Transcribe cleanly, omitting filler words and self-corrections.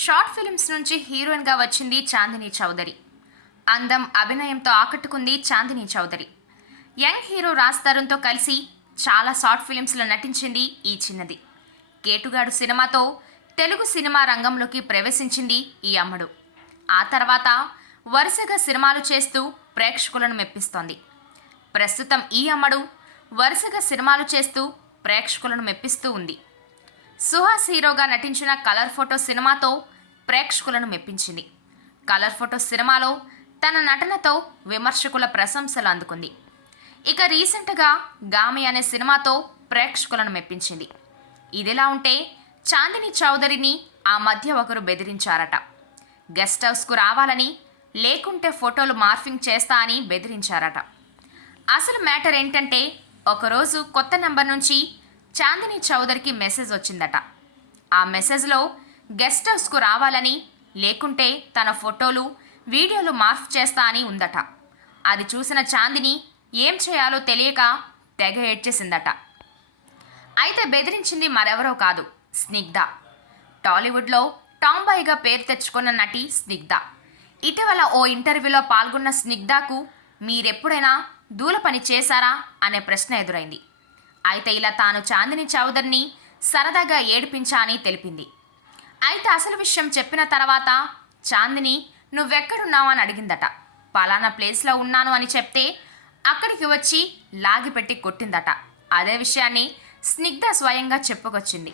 Short films నుంచి హీరోయిన్గా వచ్చింది చాందినీ చౌదరి. అందం, అభినయంతో ఆకట్టుకుంది చాందినీ చౌదరి. యంగ్ హీరో రాజ్ తరుణ్తో కలిసి చాలా షార్ట్ ఫిల్మ్స్లో నటించింది ఈ చిన్నది. కేటుగాడు సినిమాతో తెలుగు సినిమా రంగంలోకి ప్రవేశించింది ఈ అమ్మడు. ఆ తర్వాత వరుసగా సినిమాలు చేస్తూ ప్రేక్షకులను మెప్పిస్తోంది. ప్రస్తుతం ఈ అమ్మడు వరుసగా సినిమాలు చేస్తూ ప్రేక్షకులను మెప్పిస్తూ ఉంది. సుహాస్ హీరోగా నటించిన కలర్ ఫోటో సినిమాతో ప్రేక్షకులను మెప్పించింది. కలర్ ఫోటో సినిమాలో తన నటనతో విమర్శకుల ప్రశంసలు అందుకుంది. ఇక రీసెంట్గా గామి అనే సినిమాతో ప్రేక్షకులను మెప్పించింది. ఇదిలా ఉంటే చాందినీ చౌదరిని ఆ మధ్య ఒకరు బెదిరించారట. గెస్ట్ హౌస్కు రావాలని, లేకుంటే ఫోటోలు మార్ఫింగ్ చేస్తా అని బెదిరించారట. అసలు మ్యాటర్ ఏంటంటే, ఒకరోజు కొత్త నెంబర్ నుంచి చాందినీ చౌదరికి మెసేజ్ వచ్చిందట. ఆ మెసేజ్లో గెస్ట్ హౌస్కు రావాలని, లేకుంటే తన ఫోటోలు, వీడియోలు మార్ఫ్ చేస్తా అని ఉందట. అది చూసిన చాందిని ఏం చేయాలో తెలియక తెగ ఏడ్చేసిందట. అయితే బెదిరించింది మరెవరో కాదు, స్నిగ్ధ. టాలీవుడ్లో టాంబాయ్గా పేరు తెచ్చుకున్న నటి స్నిగ్ధ. ఇటీవల ఓ ఇంటర్వ్యూలో పాల్గొన్న స్నిగ్ధకు మీరెప్పుడైనా దూల పని చేశారా అనే ప్రశ్న ఎదురైంది. అయితే ఇలా తాను చాందినీ చౌదరిని సరదాగా ఏడిపించా అని తెలిపింది. అయితే అసలు విషయం చెప్పిన తర్వాత చాందిని నువ్వెక్కడున్నావు అని అడిగిందట. పలానా ప్లేస్లో ఉన్నాను అని చెప్తే అక్కడికి వచ్చి లాగిపెట్టి కొట్టిందట. అదే విషయాన్ని స్నిగ్ధ స్వయంగా చెప్పుకొచ్చింది.